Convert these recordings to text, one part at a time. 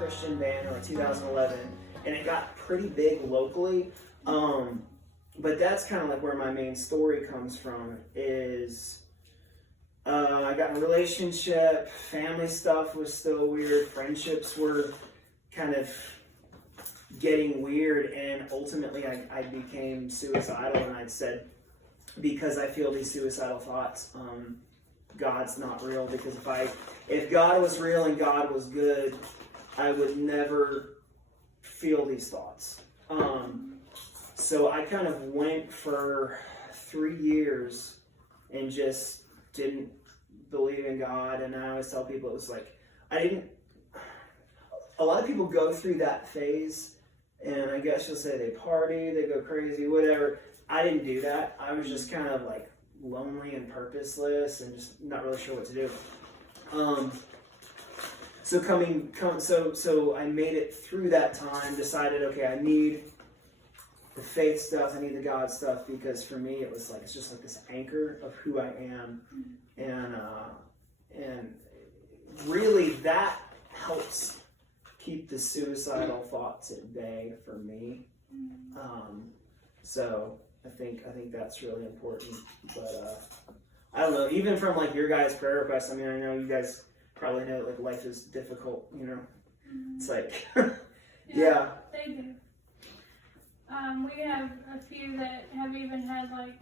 Christian band in like 2011, and it got pretty big locally. But that's kind of like where my main story comes from is I got in a relationship, family stuff was still weird, friendships were kind of getting weird, and ultimately I became suicidal, and I'd said, because I feel these suicidal thoughts, God's not real, because if God was real and God was good, I would never feel these thoughts. So I kind of went for 3 years and just didn't believe in God, and I always tell people it was like, a lot of people go through that phase, and I guess you'll say they party, they go crazy, whatever. I didn't do that. I was just kind of like lonely and purposeless and just not really sure what to do. So I made it through that time, decided, okay, I need the faith stuff, I need the God stuff, because for me it was like, it's just like this anchor of who I am, and really that helps keep the suicidal thoughts at bay for me. So I think that's really important. But I don't know, even from like your guys' prayer requests, I mean, I know you guys probably know like life is difficult, you know. It's like yeah. They do. We have a few that have even had like,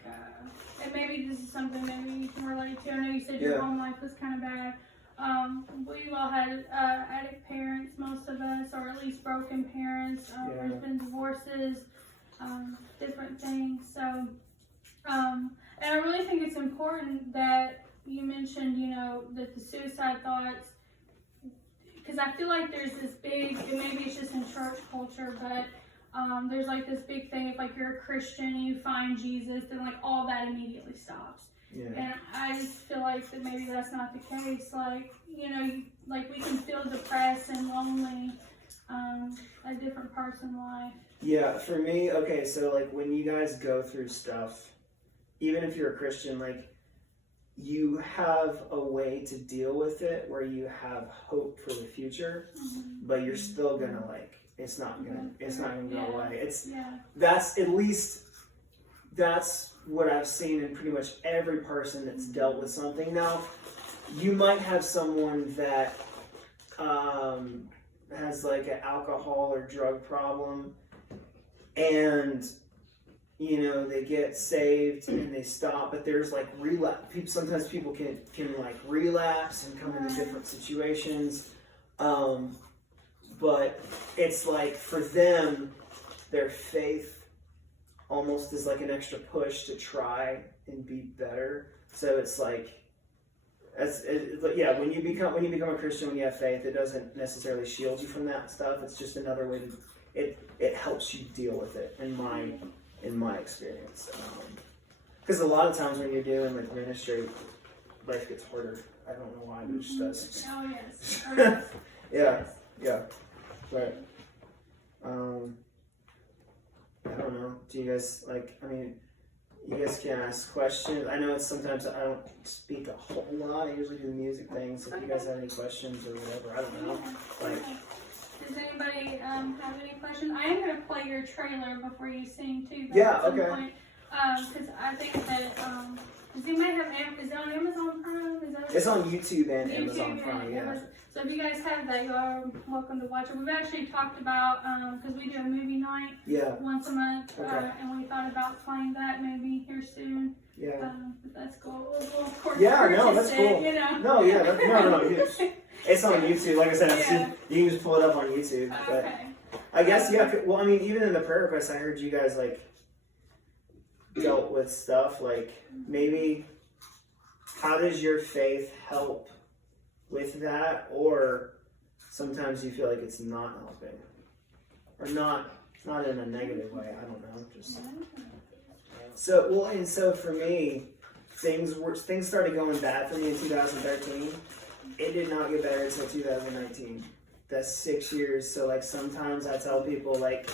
and maybe this is something maybe you can relate to. I know you said your home life was kind of bad. We've all had addict parents, most of us, or at least broken parents. There's been divorces, different things. So, and I really think it's important that you mentioned, you know, that the suicide thoughts, because I feel like there's this big, and maybe it's just in church culture, but there's like this big thing, if like you're a Christian and you find Jesus, then like all that immediately stops. Yeah. And I just feel like that maybe that's not the case. Like, you know, like we can feel depressed and lonely at different parts in life. Yeah, for me, okay, so like when you guys go through stuff, even if you're a Christian, like you have a way to deal with it where you have hope for the future, but you're still gonna like, it's not gonna go away. That's what I've seen in pretty much every person that's dealt with something. Now, you might have someone that has like an alcohol or drug problem, and you know they get saved and they stop, but there's like relapse. Sometimes people can like relapse and come into different situations. But it's like for them, their faith almost is like an extra push to try and be better. So it's like, when you become a Christian, when you have faith, it doesn't necessarily shield you from that stuff. It's just another way to it helps you deal with it. In my experience, because a lot of times when you're doing like ministry, life gets harder. I don't know why, but it just does. Oh yes. Oh, yes. Yeah. But, I don't know. Do you guys, like, I mean, you guys can ask questions. I know it's sometimes I don't speak a whole lot. I usually do the music things. If you guys have any questions or whatever, I don't know. Like, does anybody have any questions? I am going to play your trailer before you sing, too. Yeah, okay. Because I think that, does anybody have, is it on Amazon Prime? It's on YouTube and Amazon Prime, yeah. So if you guys have that, you are welcome to watch it. We've actually talked about, because we do a movie night once a month, and we thought about playing that maybe here soon. Yeah. But that's cool. We'll of course that's cool. You know? No, no. It's on YouTube. Like I said, you can just pull it up on YouTube. But I guess, well, I mean, even in the prayer request, I heard you guys, like, dealt with stuff. Like, maybe, how does your faith help with that? Or sometimes you feel like it's not helping, or not in a negative way. I don't know. Just so for me, things started going bad for me in 2013. It did not get better until 2019. That's 6 years. So like sometimes I tell people, like,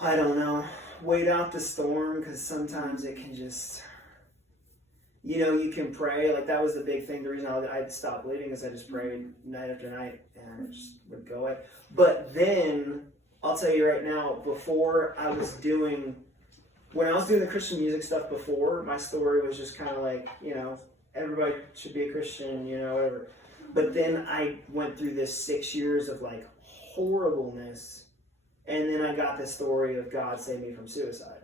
I don't know, wait out the storm, because sometimes it can just, you know, you can pray. Like, that was the big thing. The reason I stopped bleeding is I just prayed night after night, and it just would go away. But then, I'll tell you right now, when I was doing the Christian music stuff before, my story was just kind of like, you know, everybody should be a Christian, you know, whatever. But then I went through this 6 years of, like, horribleness, and then I got the story of God saved me from suicide.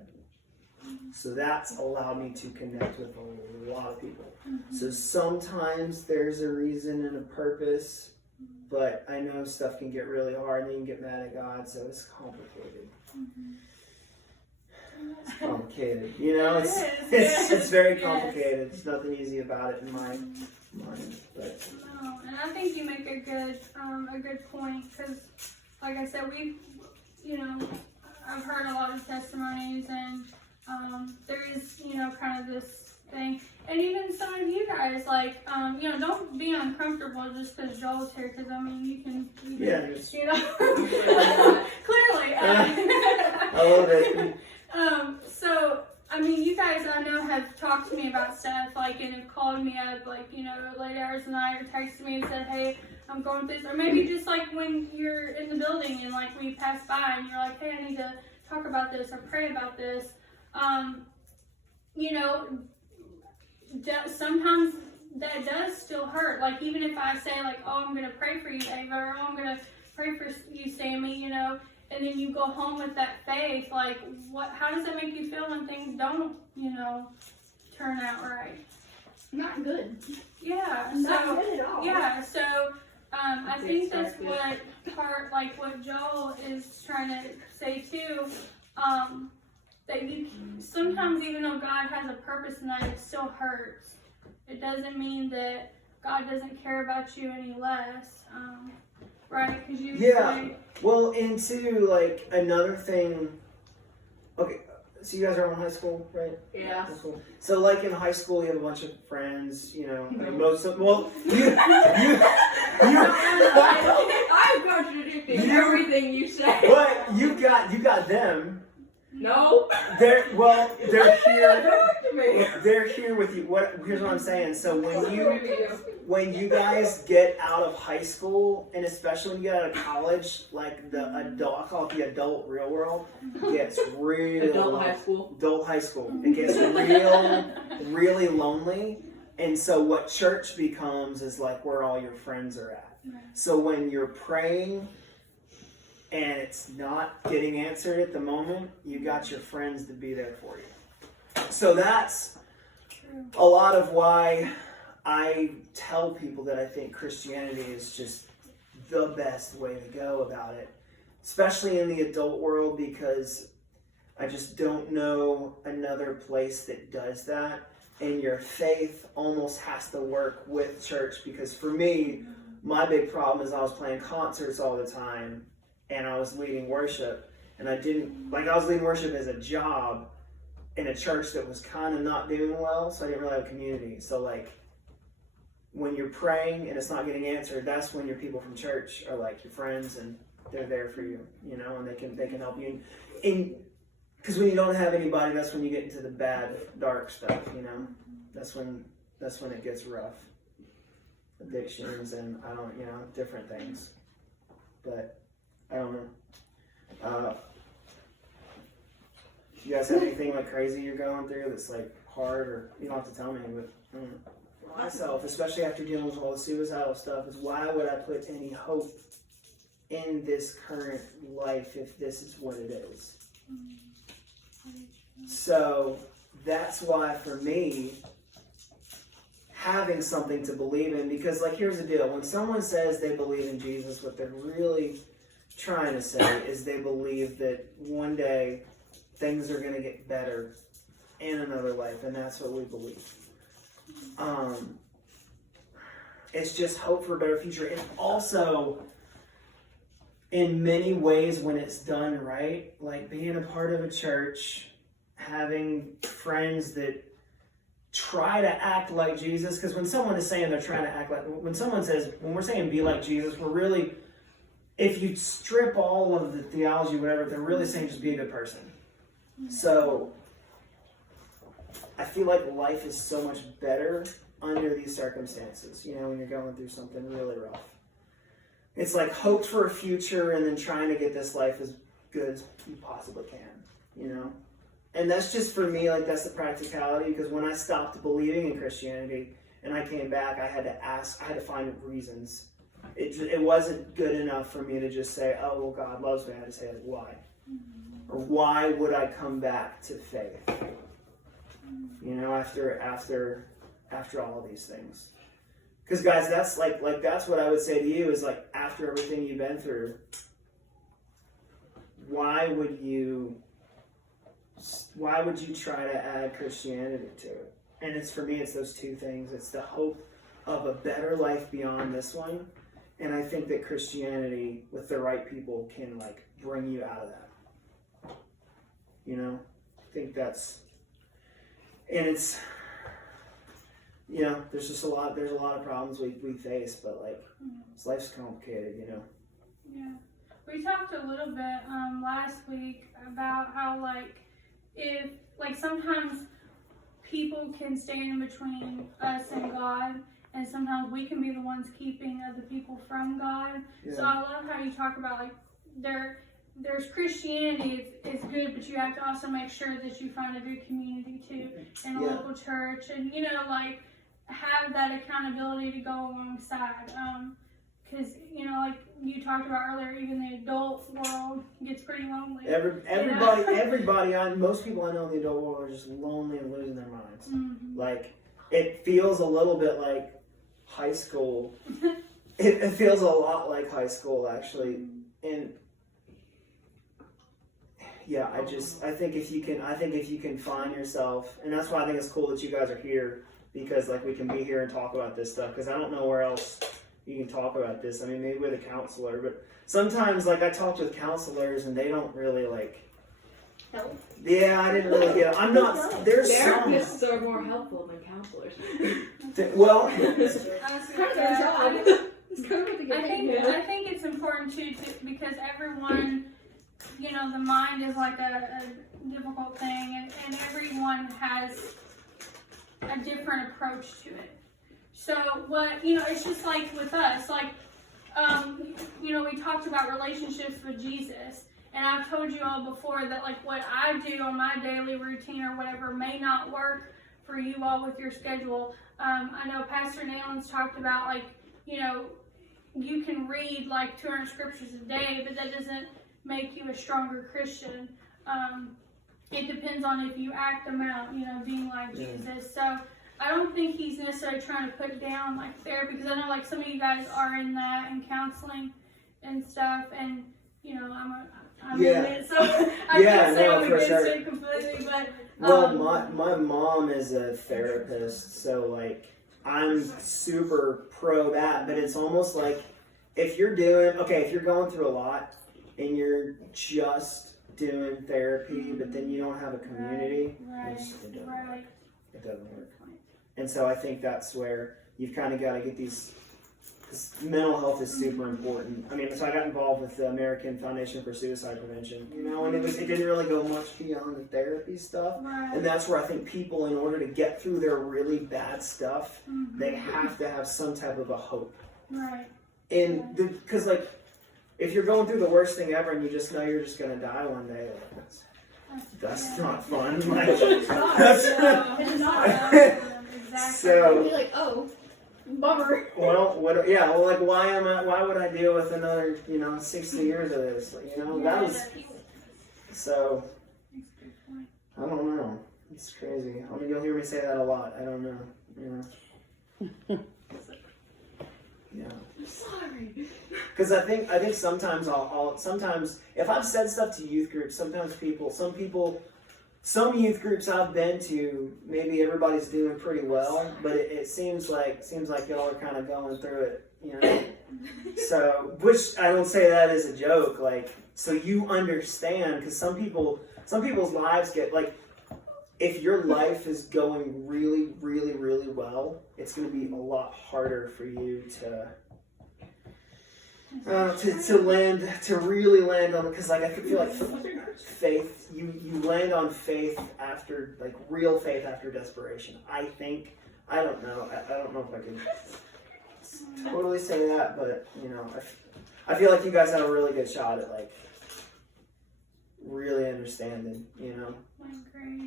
So that's allowed me to connect with a lot of people. So sometimes there's a reason and a purpose, but I know stuff can get really hard and you can get mad at God, so it's complicated. It's complicated, you know. It's very complicated. There's nothing easy about it in my mind. But no, and I think you make a good point, because, like I said, I've heard a lot of testimonies, and there is, you know, kind of this thing, and even some of you guys, like, you know, don't be uncomfortable just because Joel's here, because, I mean, you can you know, clearly. I love it. So, I mean, you guys, I know, have talked to me about stuff, like, and have called me up, like, you know, late hours of the night, or texted me and said, hey, I'm going through this, or maybe just, like, when you're in the building and, like, we pass by and you're like, hey, I need to talk about this or pray about this. You know, sometimes that does still hurt. Like, even if I say, like, oh, I'm going to pray for you, Ava, or oh, I'm going to pray for you, Sammy, you know, and then you go home with that faith, like, how does that make you feel when things don't, you know, turn out right? Not good. Yeah. Not good at all. Yeah, so I think that's what Joel is trying to say too, that you sometimes, even though God has a purpose in that, it still hurts. It doesn't mean that God doesn't care about you any less, right? Because well, and too, like, another thing. Okay, so you guys are in high school, right? Yeah. So, like, in high school, you have a bunch of friends, you know. No. I'm contradicting everything you say. But you got them. No. They're here. Talk to me. They're here with you. Here's what I'm saying. So when you guys get out of high school, and especially when you get out of college, like I call it the adult real world, gets real. Adult high school. Adult high school. It gets really lonely. And so what church becomes is like where all your friends are at. So when you're praying and it's not getting answered at the moment, you got your friends to be there for you. So that's a lot of why I tell people that I think Christianity is just the best way to go about it, especially in the adult world, because I just don't know another place that does that. And your faith almost has to work with church, because for me, my big problem is I was playing concerts all the time and I was leading worship, and I was leading worship as a job in a church that was kind of not doing well, so I didn't really have a community. So, like, when you're praying and it's not getting answered, that's when your people from church are like your friends, and they're there for you, you know, and they can help you. And because when you don't have anybody, that's when you get into the bad, dark stuff, you know. That's when it gets rough. Addictions and different things. But I don't know. You guys have anything like crazy you're going through that's like hard, or you don't have to tell me, but myself, especially after dealing with all the suicidal stuff, is why would I put any hope in this current life if this is what it is? So that's why, for me, having something to believe in, because, like, here's the deal. When someone says they believe in Jesus, what they're really trying to say is they believe that one day things are going to get better in another life, and that's what we believe. It's just hope for a better future. And also, in many ways, when it's done right, like being a part of a church, having friends that try to act like Jesus, because when someone is saying they're trying to act like, when we're saying be like Jesus, we're really, if you strip all of the theology, whatever, they're really saying just be a good person. So I feel like life is so much better under these circumstances, you know, when you're going through something really rough. It's like hope for a future and then trying to get this life as good as you possibly can, you know? And that's just for me, like that's the practicality, because when I stopped believing in Christianity and I came back, I had to find reasons. It wasn't good enough for me to just say, oh, well, God loves me. I had to say, like, why? Or why would I come back to faith? You know, after all of these things. Because guys, that's like that's what I would say to you is like after everything you've been through, why would you try to add Christianity to it? And it's for me, it's those two things. It's the hope of a better life beyond this one, and I think that Christianity with the right people can like bring you out of that. You know, I think that's, and it's, you know, there's a lot of problems we face, but like life's complicated, you know. Yeah, we talked a little bit last week about how like if like sometimes people can stand in between us and God, and sometimes we can be the ones keeping other people from God. Yeah. So I love how you talk about like there's Christianity, it's good, but you have to also make sure that you find a good community too, in a local church, and you know, like have that accountability to go alongside. Because you know, like you talked about earlier, even the adult world gets pretty lonely. Most people I know in the adult world are just lonely and losing their minds. Mm-hmm. Like it feels a little bit like high school. it feels a lot like high school actually, and yeah, I think if you can find yourself, and that's why I think it's cool that you guys are here, because like we can be here and talk about this stuff, because I don't know where else you can talk about this. I mean, maybe with a counselor, but sometimes like I talked with counselors and they don't really like help. Yeah, I didn't really get. I'm not. There's therapists are more helpful than counselors. Well, It's kind of their job. It's kind of what they get paid. I think it's important too, because everyone, you know, the mind is like a difficult thing, and everyone has a different approach to it. So what, you know, it's just like with us, like, you know, we talked about relationships with Jesus, and I've told you all before that like what I do on my daily routine or whatever may not work for you all with your schedule. I know Pastor Nalen's talked about like, you know, you can read like 200 scriptures a day, but that doesn't make you a stronger Christian. It depends on if you act them out, you know, being like Jesus. So I don't think he's necessarily trying to put down like therapy, because I know like some of you guys are in that and counseling and stuff, and you know I'm in it, so I can't say I'm against it completely. But well, my mom is a therapist, so like I'm super pro that. But it's almost like if you're going through a lot and you're just doing therapy, but then you don't have a community, it doesn't work. And so I think that's where you've kind of got to get these. Mental health is super important. I mean, so I got involved with the American Foundation for Suicide Prevention, you know, and it didn't really go much beyond the therapy stuff. Right. And that's where I think people, in order to get through their really bad stuff, they have to have some type of a hope. Right. And because like, if you're going through the worst thing ever and you just know you're just gonna die one day, like, that's not fun. Like, It's not. Exactly. So You're like, oh, bummer. well, like why would I deal with another, 60 years of this? That was, so, I don't know. It's crazy. I mean, you'll hear me say that a lot. I don't know. Yeah. I'm sorry. Because I think sometimes sometimes if I've said stuff to youth groups, some youth groups I've been to, maybe everybody's doing pretty well, but it seems like y'all are kind of going through it, So, which I don't say that as a joke, like, so you understand, because some people's lives get, like, if your life is going really, really, really well, it's going to be a lot harder for you to really land on, because like I feel like faith, you land on faith after, like real faith after desperation. I don't know if I could totally say that, but I feel like you guys have a really good shot at like really understanding,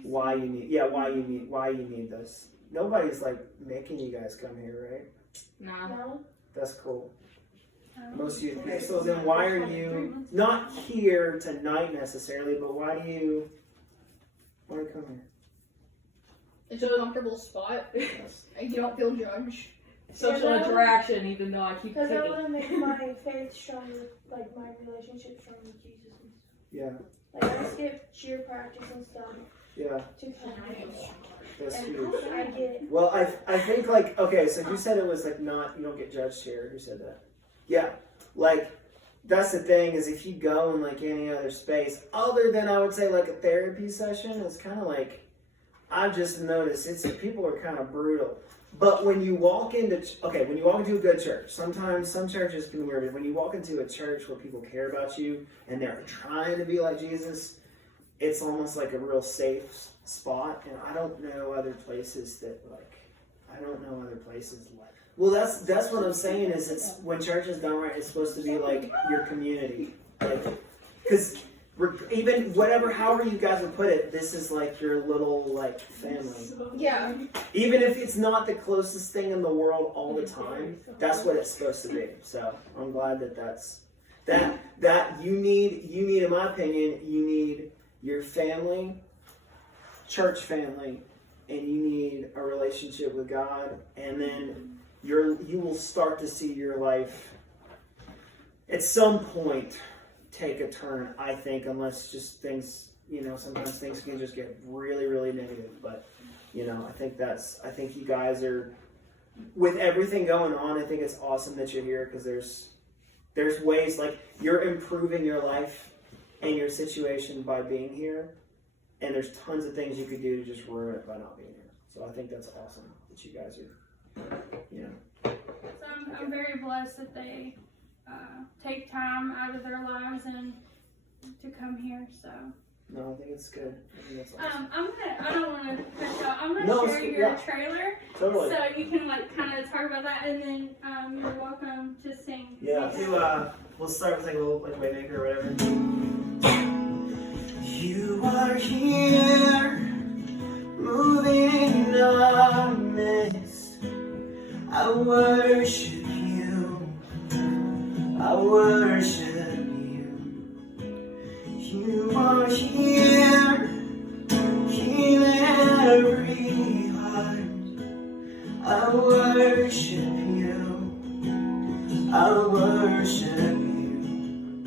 why you need this. Nobody's like making you guys come here, right? No. That's cool. Most of you. So then, why are you not here tonight necessarily? But why do you come here? It's a comfortable spot. You don't feel judged. Social interaction, even though I keep Because I taking. want to make my faith strong with, like, my relationship strong with Jesus. Yeah. Like, I skip cheer practice and stuff Yeah. to come. That's And huge. I get Well, I think like, okay, so who said it was like not, you don't get judged here? Who said that? Yeah. Like, that's the thing, is if you go in like any other space, other than I would say like a therapy session, it's kind of like, I've just noticed people are kind of brutal. But when you walk into a good church, sometimes some churches can be weird, but when you walk into a church where people care about you and they're trying to be like Jesus, it's almost like a real safe spot. And I don't know other places like. Well, that's what I'm saying, is it's when church is done right, it's supposed to be like your community, like, because even however you guys would put it, this is like your little like family. Yeah. Even if it's not the closest thing in the world all the time, that's what it's supposed to be. So I'm glad that you need, in my opinion, you need your family, church family, and you need a relationship with God, and then you will start to see your life at some point take a turn, I think, unless just things, sometimes things can just get really, really negative. But, I think you guys are, with everything going on, I think it's awesome that you're here, because there's ways, like, you're improving your life and your situation by being here, and there's tons of things you could do to just ruin it by not being here. So I think that's awesome that you guys are, So I'm very blessed that they take time out of their lives and to come here. So No, I think it's good. I think that's awesome. I don't want to cut you off. I'm gonna No, share it's- your yeah. trailer, Totally. so you can like kind of talk about that, and then you're welcome to sing. Yeah. We'll start with like a little like Waymaker or whatever. You are here, moving in our midst. I worship you. I worship you. You are here, healing every heart. I worship you. I worship you.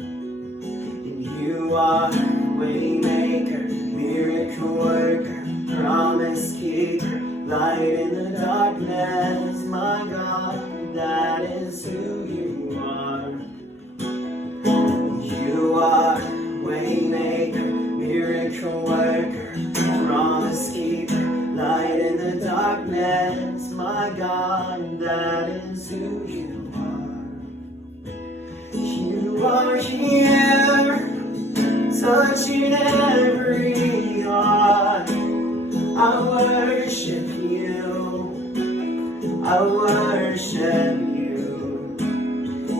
And you are Waymaker, miracle worker, promise keeper, light in the darkness. My God, that is who you are. You are Waymaker, miracle worker, promise keeper, light in the darkness. My God, that is who you are. You are here, touching every heart. I worship you. I worship you.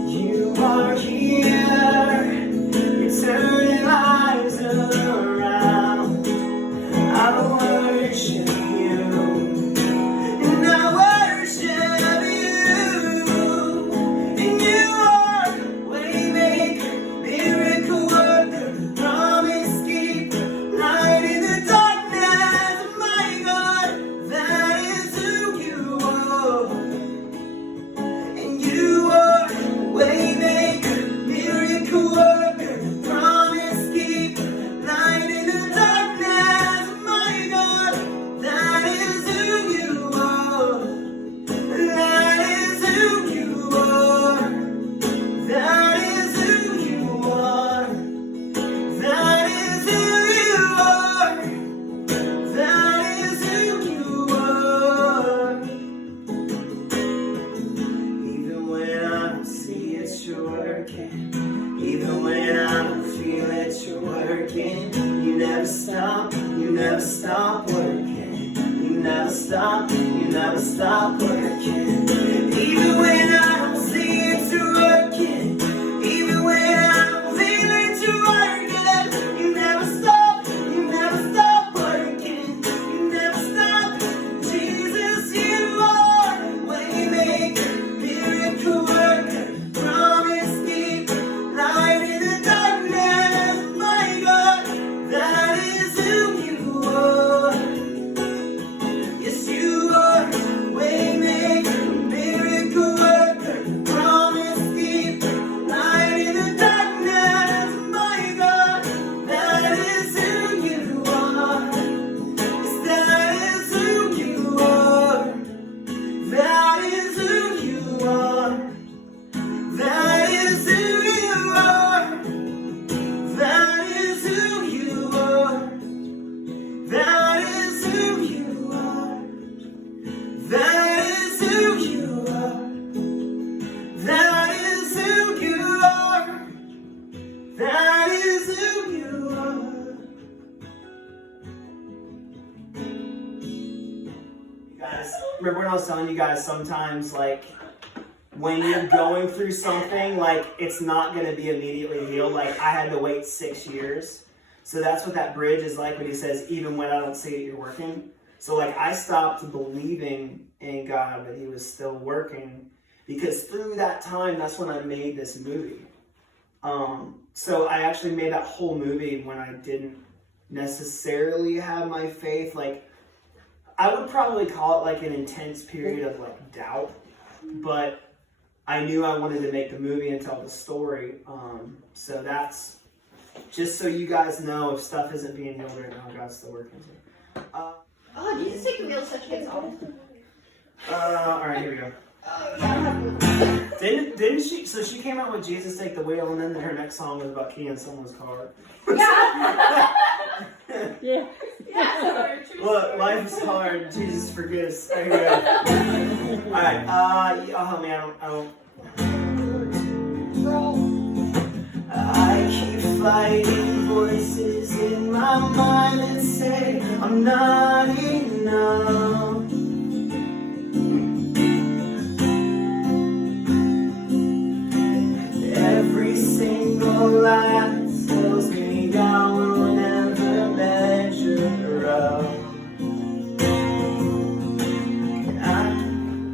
You are here, you're turning lives around. I worship you, and I worship you. And you are Waymaker, miracle worker, promise keeper, stop, you never stop working. You never stop, you never stop working. Even when I don't see it, you're working. Even when I don't feel it, you're working. You never stop, you never stop working. You never stop, Jesus, you are waymaker, miracle worker, promise keeper, light in the darkness. My God, that is who you are. Yes, you are waymaker, miracle worker, promise keeper, light in the darkness. My God, that is who you are. Yes, that is who you are. That is who you are. That is who you are. That is who you are. That is who you are. That is who you are. That is who you are. That is who you are. You guys, remember when I was telling you guys sometimes, like, when you're going through something, like, it's not going to be immediately healed. Like, I had to wait 6 years. So that's what that bridge is like when he says, even when I don't see it, you're working. So, like, I stopped believing in God, but he was still working. Because through that time, that's when I made this movie. So I actually made that whole movie when I didn't necessarily have my faith. Like, I would probably call it like an intense period of like doubt. But I knew I wanted to make the movie and tell the story. So that's just so you guys know, if stuff isn't being healed right now, God's still working. Oh, Jesus take the wheel such a good song. Alright, here we go. Didn't she? So she came out with Jesus Take the Wheel, and then her next song was about keying someone's car. Yeah. Yeah. Yeah. Look, life is hard. Jesus forgives. There you go. Alright, oh man, I don't. I keep fighting voices in my mind that say I'm not enough. Every single lie tells me I will never measure up.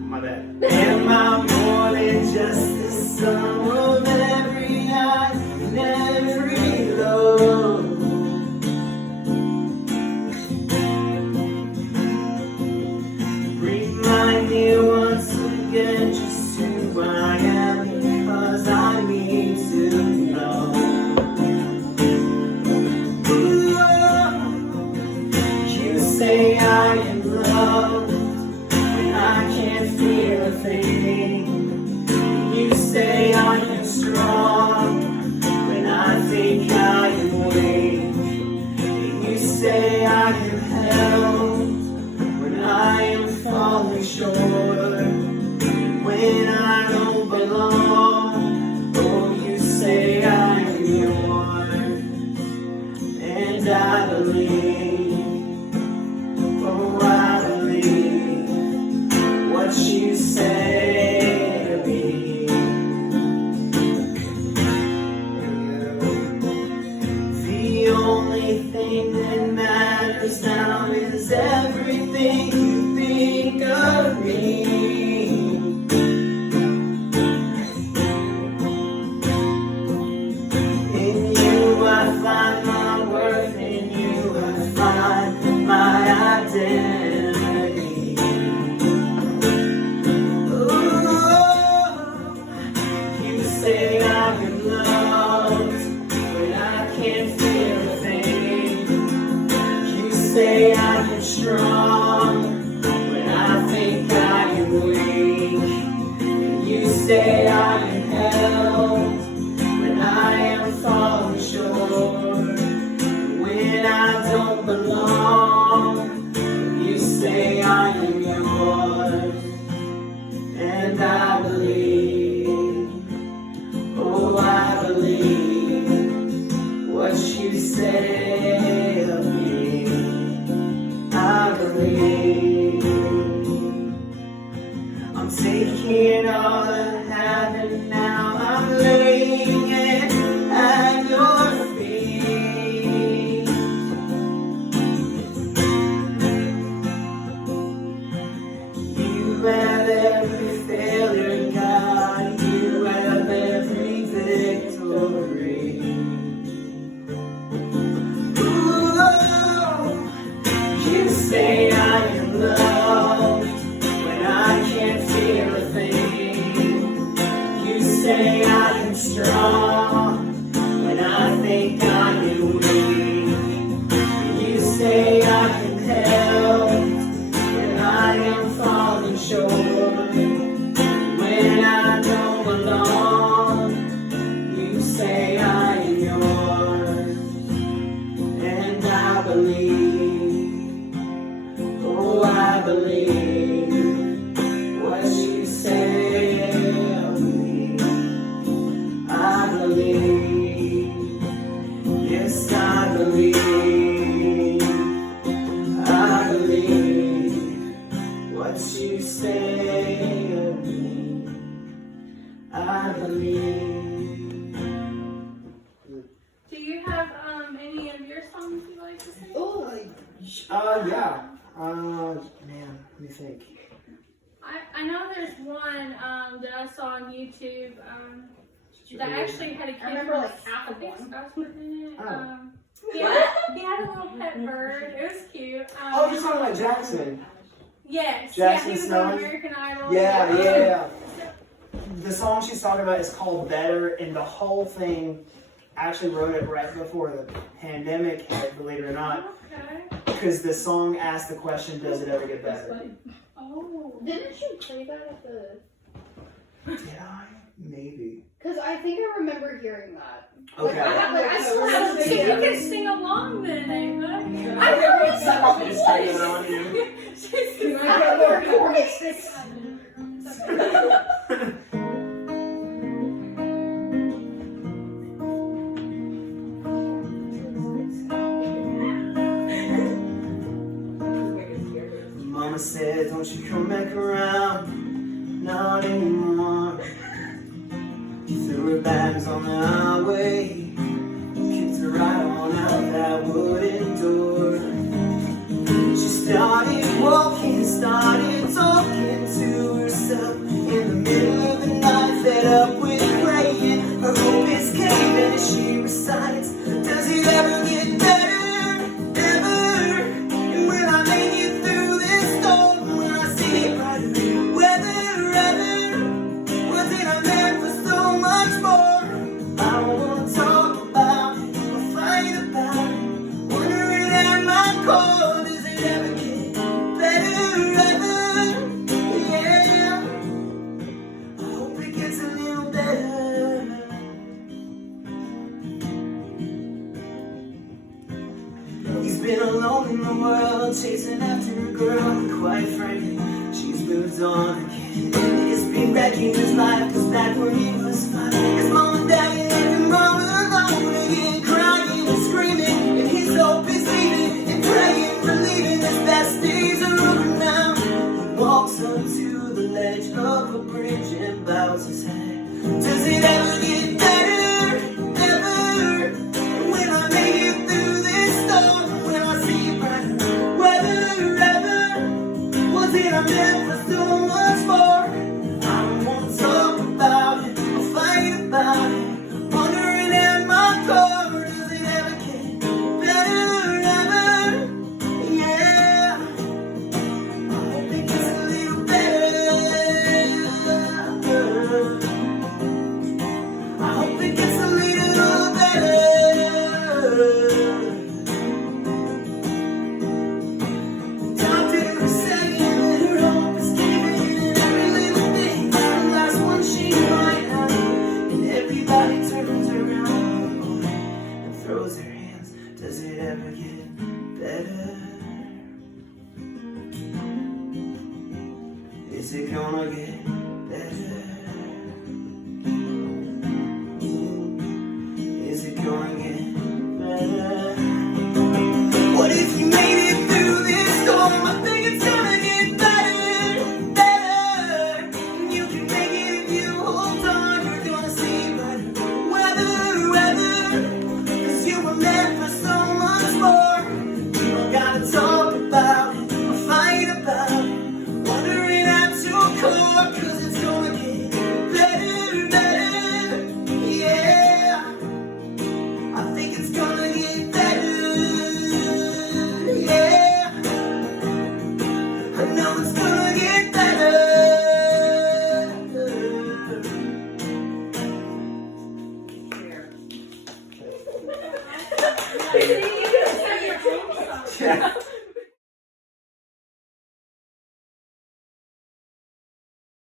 My bad. Am I more than just the sum of every high and every low? Remind me once again just who I am, because I need to know. Ooh, you say I am loved when I can't feel a thing. You say I am strong when I think I am weak. You say I am held when I am falling short. When I don't belong, oh, you say I am yours, and I believe, oh, I believe what you say to me. The only thing that matters now is everything you think of me. Identity. Ooh, you say I am loved when I can't feel a thing. You say I am strong when I think I am weak. You say I am held when I am falling short. When I don't belong, say I am yours, and I believe, oh, I believe what you say of me. say I can help, and I am falling short. When I don't belong, you say I am yours, and I believe, oh I believe what you say of me. I believe, yes I believe, I believe what you say of me. I believe. Do you have any of your songs you like to sing? Oh, yeah. Man, let me think. I know there's one that I saw on YouTube that actually had a kid. I remember like half I of think one. Scott's was in it. Oh. He had a little pet bird. It was cute. Oh, you're talking about Jackson. Yes. Jackson yeah, he was Snow? on American Idol. Yeah. The song she's talking about is called Better, and the whole thing, I actually wrote it right before the pandemic hit, believe it or not, Okay. because the song asked the question, does it ever get better? Oh. Didn't you play that at the? Did I? Maybe. Because I think I remember hearing that. Okay. I still have a So you video. can sing along then, Ava. I heard it Just take it on you. I have the recordings. Mama said, don't you come back around, not anymore. Threw her bags on the highway, kicked her right on out that wooden door. She started walking, started talking to herself in the middle of the night, fed up with praying. Her hope is caving as she recites, does it ever get better, ever? And when I make it through this storm, when I see brighter weather, ever, wasn't I meant for so much more? I don't wanna talk about it or fight about it, wondering at my core, does it ever get better, ever? Yeah, I hope it gets a little better. He's been alone in the world, chasing after a girl, and quite frankly, she's moved on again. It's been wrecking his life, cause back when he was 5, his mom and dad left him all alone again, crying and screaming, and his hope is leaving, and praying for leaving. His best days are over now. He walks up to the ledge of a bridge and bows his head. Does it ever get better, ever? And when I make it through this storm, when I see brighter weather, ever, was it I meant for so much more? I don't want to talk about it or fight about it, wondering at my core, does it ever get better, ever? Yeah, I hope it gets a little better. I hope it gets a little better. Doctor is saying that her hope is giving, and every little thing is the last one she might have. And everybody turns around and throws their hands. Does it ever get better? Is it gonna get better? Is it gonna get better? What if you made it through this storm? I think it's gonna get better, better. And you can make it if you hold on. You're gonna see brighter weather, weather. Cause you were meant for so much more. You don't gotta talk about it or fight about it, wondering at your core, cause it's gonna get better, better. Yeah, I think it's gonna get better. Yeah, I know it's gonna get better. See, you can sing your own song. Yeah.